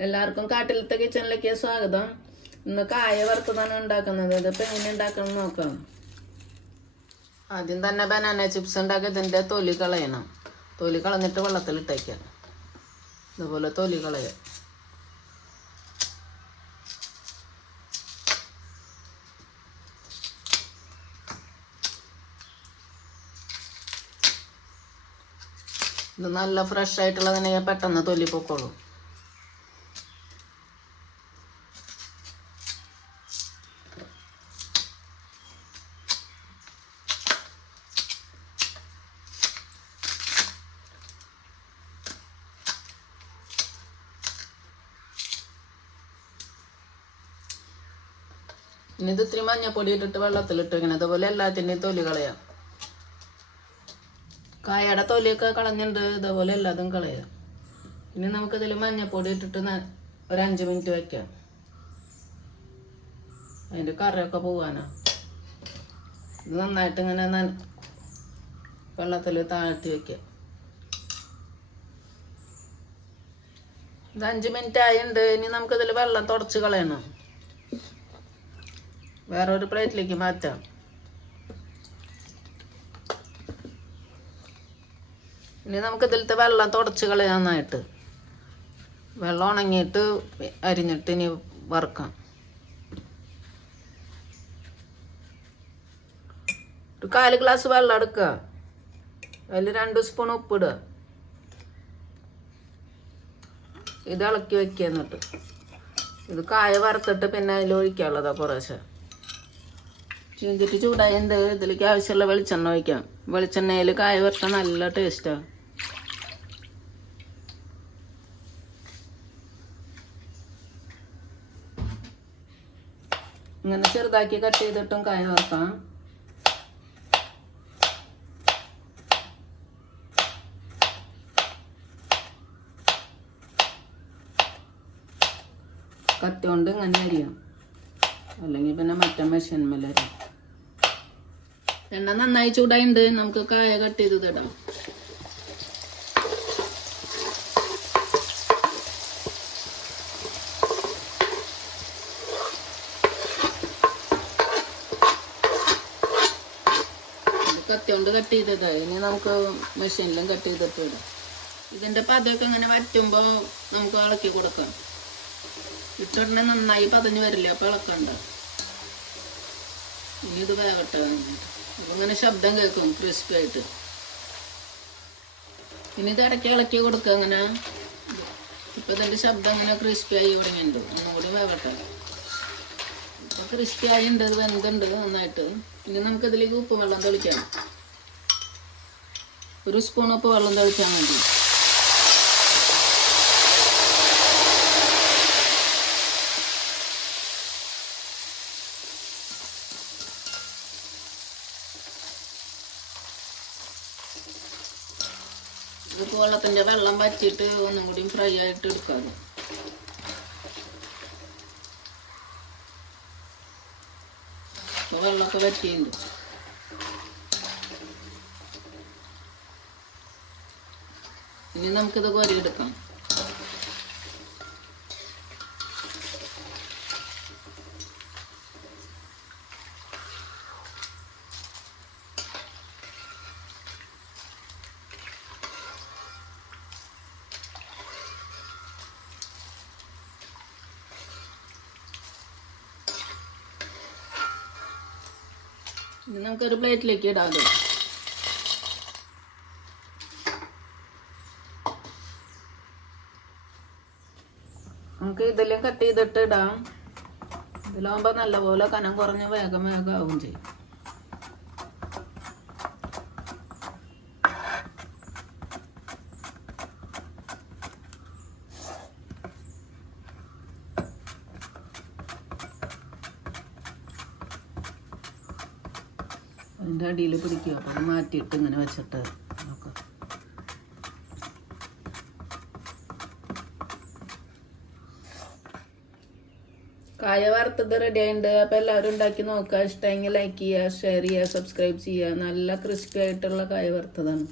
എല്ലാവർക്കും കാട്ടിലത്തെ കിച്ചണിലേക്ക് സ്വാഗതം. ഇന്ന് കായ വറുത്തതാണ് ഉണ്ടാക്കുന്നത്. ഇതിപ്പോൾ എങ്ങനെ ഉണ്ടാക്കണം നോക്കാം. ആദ്യം തന്നെ ബനാന ചിപ്സ് ഉണ്ടാക്കി ഇതിൻ്റെ തൊലി കളയണം. തൊലി കളഞ്ഞിട്ട് വെള്ളത്തിലിട്ടേക്കാം. ഇതുപോലെ തൊലി കളയാം. ഇത് നല്ല ഫ്രഷ് ആയിട്ടുള്ളതിനെ പെട്ടെന്ന് തൊലി പൊക്കോളൂ. ഇനി ഇത് ഇത്തിരി മഞ്ഞപ്പൊടി ഇട്ടിട്ട് വെള്ളത്തിലിട്ട് വെക്കണം. അതുപോലെ എല്ലാത്തിൻ്റെയും തൊലി കളയാം. കായയുടെ തൊലിയൊക്കെ കളഞ്ഞിട്ടുണ്ട്. ഇതേപോലെ എല്ലാതും കളയാം. ഇനി നമുക്കിതിൽ മഞ്ഞപ്പൊടി ഇട്ടിട്ട് ഒരു 5 മിനിറ്റ് വയ്ക്കാം. അതിൻ്റെ കറിയൊക്കെ പോവാനാ. ഇത് നന്നായിട്ട് ഇങ്ങനെ വെള്ളത്തിൽ താഴ്ത്തി വയ്ക്കാം. ഇത് 5 മിനിറ്റ് ആയിട്ടുണ്ട്. ഇനി നമുക്കിതിൽ വെള്ളം തുടച്ച് കളയണം. വേറൊരു പ്ലേറ്റിലേക്ക് മാറ്റാം. ഇനി നമുക്കിതിലത്തെ വെള്ളം തുടച്ച് കളയാം. നന്നായിട്ട് വെള്ളം ഉണങ്ങിയിട്ട് അരിഞ്ഞിട്ട് ഇനി വറുക്കാം. ഒരു 1/4 ഗ്ലാസ് വെള്ളം എടുക്കുക. അതിൽ 2 സ്പൂൺ ഉപ്പിടുക. ഇത് ഇളക്കി വയ്ക്കുക. എന്നിട്ട് ഇത് കായ വറുത്തിട്ട് പിന്നെ അതിൽ ഒഴിക്കാനുള്ളതാണ്. കുറേശ്ശെ ചീഞ്ചിട്ട് ചൂടായിട്ട് ഇതിലേക്ക് ആവശ്യമുള്ള വെളിച്ചെണ്ണ ഒഴിക്കാം. വെളിച്ചെണ്ണയിൽ കായ വറുത്താൽ നല്ല ടേസ്റ്റാണ്. ഇങ്ങനെ ചെറുതാക്കി കട്ട് ചെയ്തിട്ടും കായ വറുക്കാം. കത്തി കൊണ്ട് ഇങ്ങനെ അരിയാം. അല്ലെങ്കിൽ പിന്നെ മറ്റേ മെഷീൻമേൽ അരിയാം. എണ്ണ നന്നായി ചൂടായിട്ടുണ്ട്. നമുക്ക് കായ കട്ട് ചെയ്ത് ഇടാം. കത്തി കൊണ്ട് കട്ട് ചെയ്തത് ഇനി നമുക്ക് മെഷീനിലും കട്ട് ചെയ്തിട്ട് ഇടാം. ഇതിൻ്റെ പതൊക്കെ ഇങ്ങനെ വറ്റുമ്പോൾ നമുക്ക് ഇളക്കി കൊടുക്കാം. ഇട്ടിട്ടുണ്ടെങ്കിൽ നന്നായി പതഞ്ഞ് വരില്ല. അപ്പോൾ ഇളക്കണ്ട. ഇനി ഇത് വേവട്ടെ. അപ്പോൾ ഇങ്ങനെ ശബ്ദം കേൾക്കും ക്രിസ്പി ആയിട്ട്. ഇനി ഇത് ഇടയ്ക്ക് ഇളക്കി കൊടുക്കുക. അങ്ങനെ ഇപ്പം ഇതിൻ്റെ ശബ്ദം ഇങ്ങനെ ക്രിസ്പി ആയി തുടങ്ങിയിട്ടുണ്ട്. ഒന്നുകൂടി വേവട്ടെ. ഇപ്പം ക്രിസ്പി ആയിട്ടുണ്ട്. ഇത് വെന്തുണ്ട് നന്നായിട്ട്. ഇനി നമുക്കിതിലേക്ക് ഉപ്പ് വെള്ളം തെളിക്കാം. 1 സ്പൂൺ ഉപ്പ് വെള്ളം തെളിച്ചാൽ മതി. ഇതിപ്പോൾ വെള്ളത്തിൻ്റെ വെള്ളം വറ്റിയിട്ട് ഒന്നും കൂടി ഫ്രൈ ആയിട്ട് എടുക്കാതെ. ഇപ്പോൾ വെള്ളമൊക്കെ വറ്റിയിട്ടുണ്ട്. ഇനി നമുക്കിത് കോരിയെടുക്കാം. ഇനി നമുക്കൊരു പ്ലേറ്റിലേക്ക് ഇടാം. നമുക്ക് ഇതെല്ലാം കട്ട് ചെയ്തിട്ട് ഇടാം. ഇതിലാകുമ്പോൾ നല്ലപോലെ കനം കുറഞ്ഞ് വേഗം ആവും ചെയ്യും. അതിൻ്റെ അടിയിൽ പിടിക്കുക. അപ്പോൾ അത് മാറ്റിയിട്ട് ഇങ്ങനെ വെച്ചിട്ട് നോക്കാം. കായ വറുത്തത് റെഡി ആയിട്ടുണ്ട്. അപ്പോൾ എല്ലാവരും ഉണ്ടാക്കി നോക്കുക. ഇഷ്ടമെങ്കിൽ ലൈക്ക് ചെയ്യുക, ഷെയർ ചെയ്യുക, സബ്സ്ക്രൈബ് ചെയ്യുക. നല്ല ക്രിസ്പി ആയിട്ടുള്ള കായ വറുത്തതാണ്.